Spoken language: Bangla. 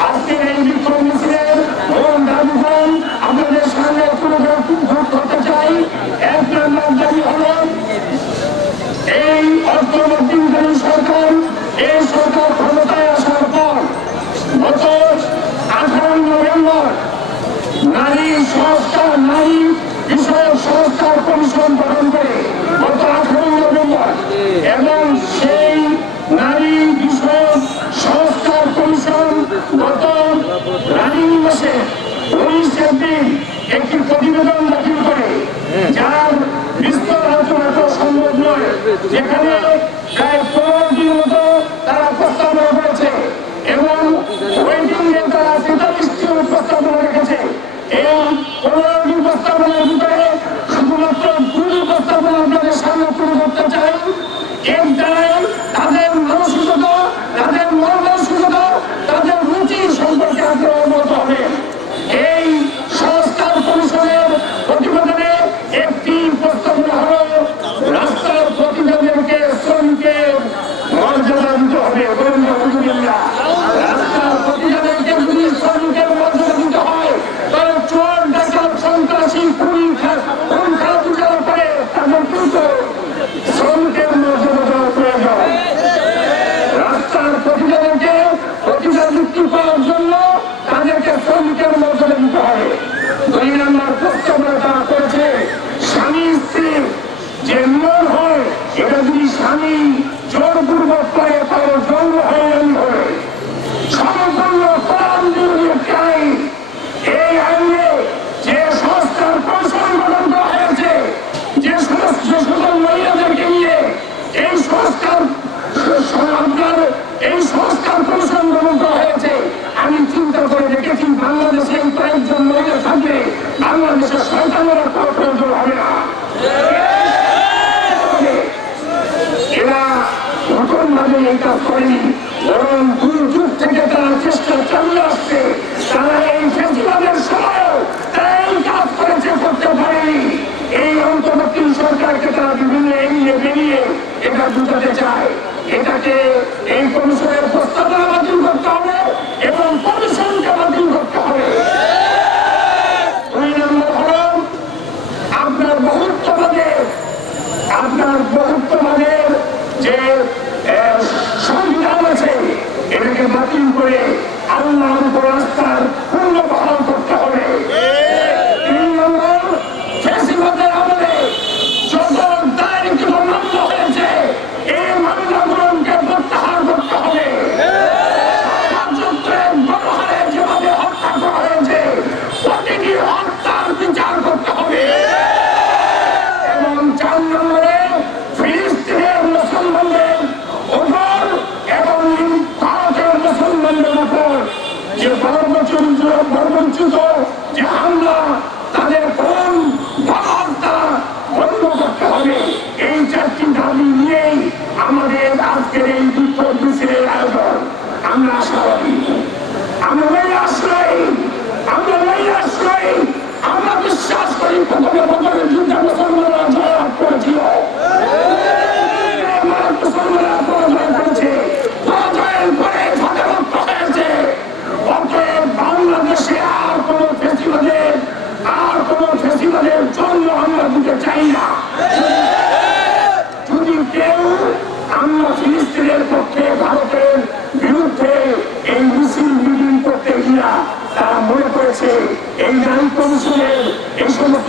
আজকের এই বিক্ষোভ মিছিল জোরপূর্বক করে বিকাশ করেনি। বরং দূর দূর থেকে তারা চেষ্টা চালিয়ে আসছে। তারা এই ফেসবুকের সময়ও কাজ করেছে করতে পারেনি। এই অন্তর্বর্তী সরকারকে তারা বিভিন্ন এড়িয়ে বেরিয়ে এটা বুঝাতে চায়। এটাকে এই কমিশনের প্রস্তাব যে আমরা তাদের কোন ভাবটা করতে হবে। এই চারটি দাবি নিয়েই আমাদের আজকের এই বিক্ষোভ মিছিলের আমরা আশাবাদী। আমরা পারি না যদি কেউ আমরা ফিলিস্তিনের পক্ষে ভারতের বিরুদ্ধে এই মিছিল, মিটিং করতে গিয়া তারা মনে করেছে, এই নারী কমিশনের এই সমস্ত